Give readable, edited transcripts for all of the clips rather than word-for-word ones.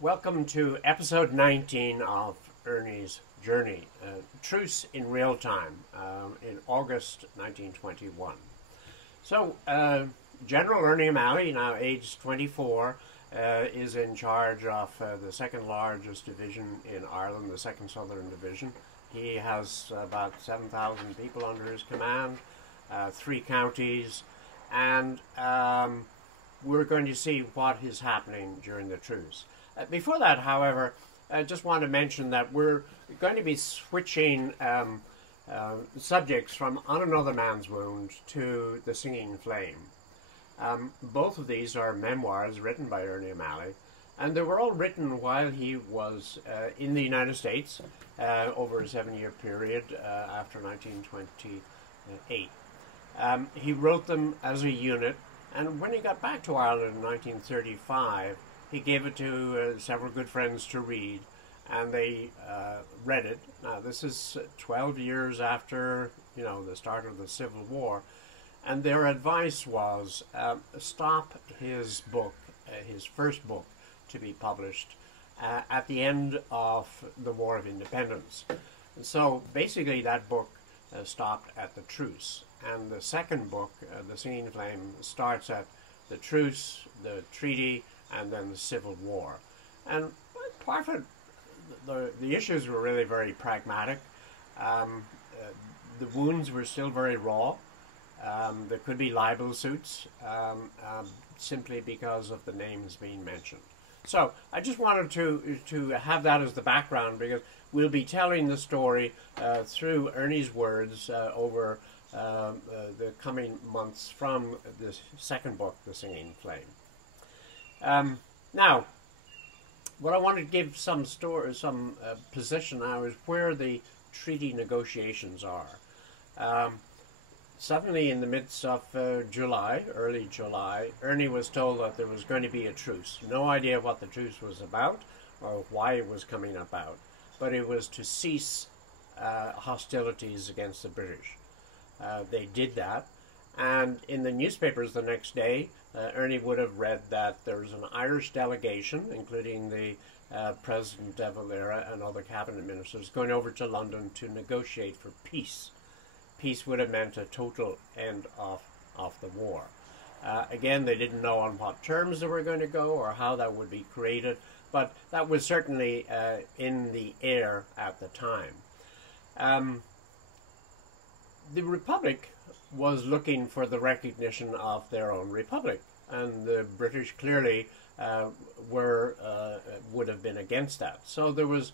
Welcome to episode 19 of Ernie's Journey, Truce in Real Time, in August 1921. So, General Ernie O'Malley, now aged 24, is in charge of the second largest division in Ireland, the 2nd Southern Division. He has about 7,000 people under his command, 3 counties, and we're going to see what is happening during the truce. Before that, however, I just want to mention that we're going to be switching subjects from On Another Man's Wound to The Singing Flame. Both of these are memoirs written by Ernie O'Malley, and they were all written while he was in the United States over a 7-year period after 1928. He wrote them as a unit, and when he got back to Ireland in 1935, he gave it to several good friends to read, and they read it. Now, this is 12 years after, the start of the Civil War, and their advice was stop his book, his first book, to be published at the end of the War of Independence. And so, basically, that book stopped at the truce, and the second book, The Singing Flame, starts at the truce, the treaty, and then the Civil War. And part of it, the issues were really very pragmatic. The wounds were still very raw. There could be libel suits simply because of the names being mentioned. So I just wanted to have that as the background, because we'll be telling the story through Ernie's words over the coming months from the second book, The Singing Flame. Now, what I want to give some position now is where the treaty negotiations are. Suddenly, in the midst of early July, Ernie was told that there was going to be a truce. No idea what the truce was about or why it was coming about, but it was to cease hostilities against the British. They did that, and in the newspapers the next day, Ernie would have read that there was an Irish delegation, including the President de Valera and other cabinet ministers, going over to London to negotiate for peace. Peace would have meant a total end of the war. Again, they didn't know on what terms they were going to go or how that would be created, but that was certainly in the air at the time. The Republic was looking for the recognition of their own republic, and the British clearly would have been against that. So there was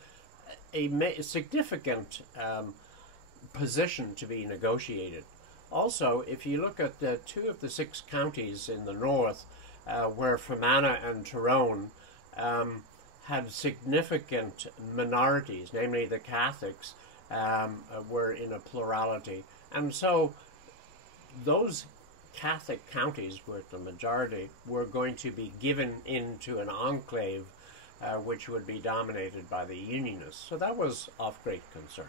a significant position to be negotiated. Also, if you look at 2 of the 6 counties in the north, where Fermanagh and Tyrone had significant minorities, namely the Catholics, were in a plurality. And so those Catholic counties, were the majority, were going to be given into an enclave which would be dominated by the Unionists. So that was of great concern.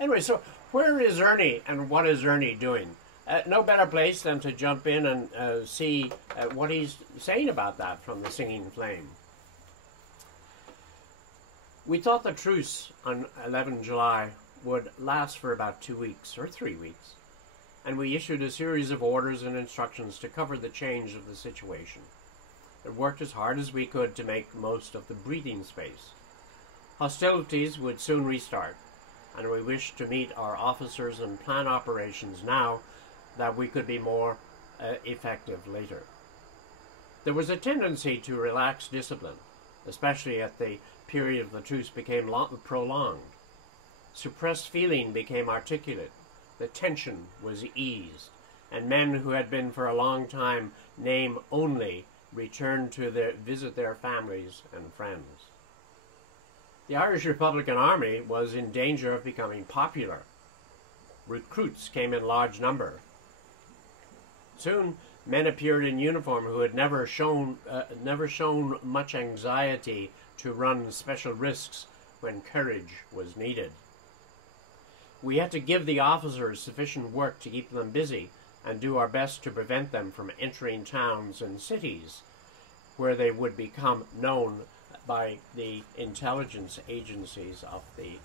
Anyway, so where is Ernie and what is Ernie doing? No better place than to jump in and see what he's saying about that from The Singing Flame. We thought the truce on 11 July would last for about 2 weeks or 3 weeks, and we issued a series of orders and instructions to cover the change of the situation. We worked as hard as we could to make most of the breathing space. Hostilities would soon restart, and we wished to meet our officers and plan operations now that we could be more effective later. There was a tendency to relax discipline, especially as the period of the truce became prolonged. Suppressed feeling became articulate, the tension was eased, and men who had been for a long time name only return to visit their families and friends. The Irish Republican Army was in danger of becoming popular. Recruits came in large number. Soon, men appeared in uniform who had never shown much anxiety to run special risks when courage was needed. We had to give the officers sufficient work to keep them busy and do our best to prevent them from entering towns and cities where they would become known by the intelligence agencies of the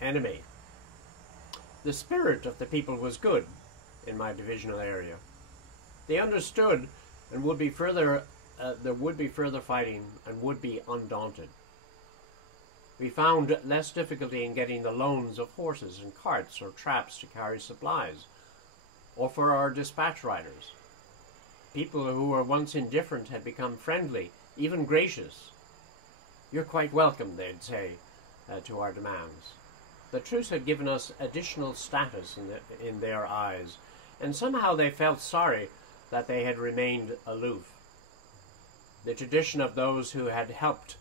enemy. The spirit of the people was good in my divisional area. They understood and would be further, there would be further fighting and would be undaunted. We found less difficulty in getting the loans of horses and carts or traps to carry supplies, or for our dispatch riders. People who were once indifferent had become friendly, even gracious. "You're quite welcome," they'd say to our demands. The truce had given us additional status in their eyes, and somehow they felt sorry that they had remained aloof. The tradition of those who had helped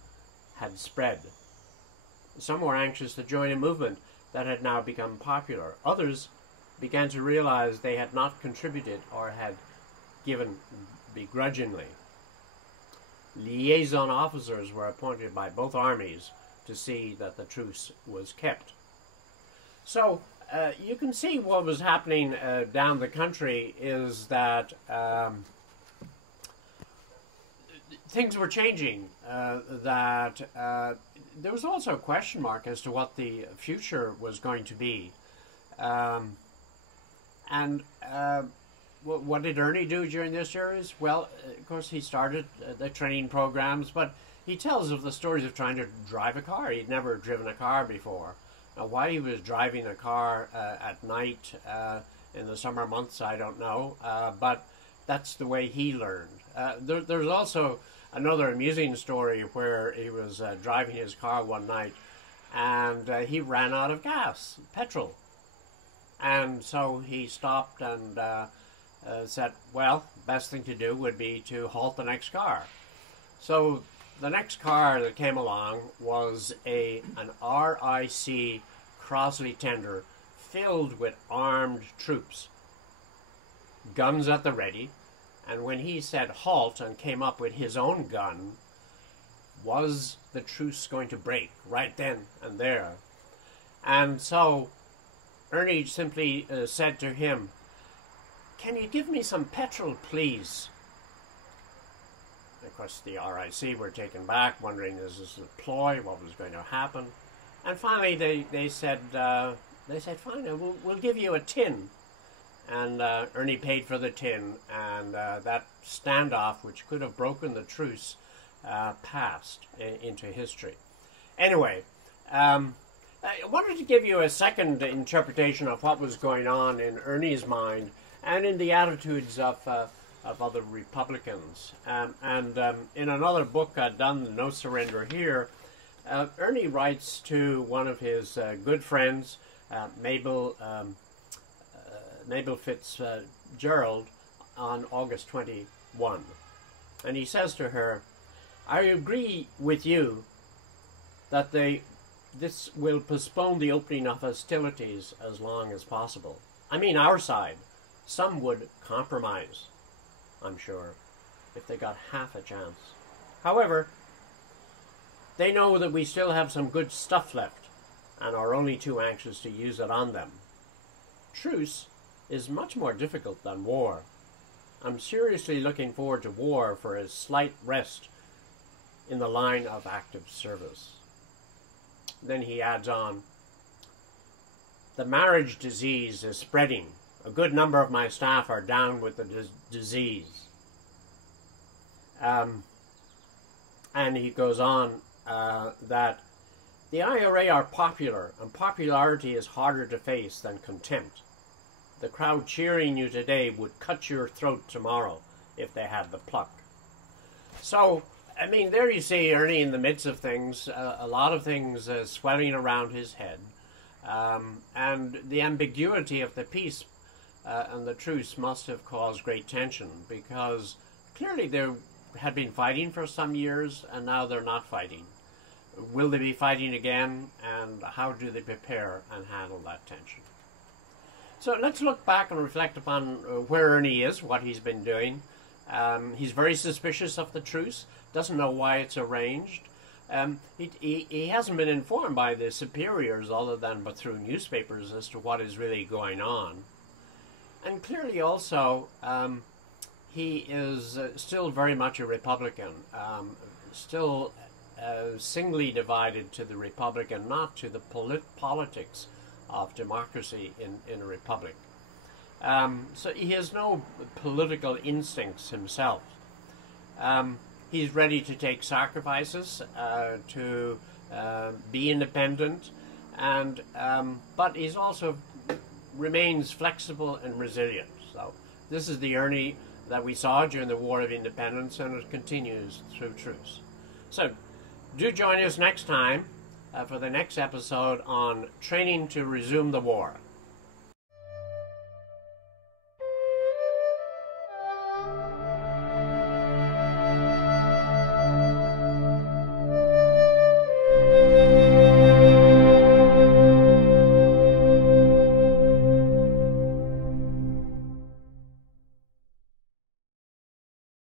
had spread. Some were anxious to join a movement that had now become popular. Others began to realize they had not contributed or had given begrudgingly. Liaison officers were appointed by both armies to see that the truce was kept. So you can see what was happening down the country is that things were changing, there was also a question mark as to what the future was going to be. What did Ernie do during this series? Well, of course, he started the training programs, but he tells of the stories of trying to drive a car. He'd never driven a car before. Now, why he was driving a car at night in the summer months, I don't know, but that's the way he learned. There's also another amusing story where he was driving his car one night and he ran out of gas, petrol. And so he stopped and said, well, best thing to do would be to halt the next car. So the next car that came along was an RIC Crossley tender filled with armed troops, guns at the ready, and when he said halt and came up with his own gun, was the truce going to break right then and there? And so Ernie simply said to him, "Can you give me some petrol, please?" Of course, the RIC were taken back, wondering, is this a ploy? What was going to happen? And finally, they said, fine, we'll give you a tin. And Ernie paid for the tin, and that standoff, which could have broken the truce, passed into history. Anyway, I wanted to give you a second interpretation of what was going on in Ernie's mind and in the attitudes of other Republicans. In another book I'd done, No Surrender Here, Ernie writes to one of his good friends, Mabel Fitzgerald, on August 21. And he says to her, "I agree with you that this will postpone the opening of hostilities as long as possible. I mean our side. Some would compromise, I'm sure, if they got half a chance. However, they know that we still have some good stuff left and are only too anxious to use it on them. Truce is much more difficult than war. I'm seriously looking forward to war for a slight rest in the line of active service." Then he adds on, "The marriage disease is spreading. A good number of my staff are down with the disease." And he goes on that the IRA are popular, and popularity is harder to face than contempt. The crowd cheering you today would cut your throat tomorrow if they had the pluck. So, I mean, there you see Ernie in the midst of things, a lot of things swelling around his head, and the ambiguity of the peace and the truce must have caused great tension, because clearly there had been fighting for some years, and now they're not fighting. Will they be fighting again, and how do they prepare and handle that tension? So let's look back and reflect upon where Ernie is, what he's been doing. He's very suspicious of the truce, doesn't know why it's arranged. He hasn't been informed by the superiors other than but through newspapers as to what is really going on. And clearly also, he is still very much a Republican, still singly divided to the Republic and not to the politics of democracy in a republic. So he has no political instincts himself. He's ready to take sacrifices to be independent, and but he's also remains flexible and resilient. So this is the Ernie that we saw during the War of Independence, and it continues through Truce. So do join us next time for the next episode on training to resume the war.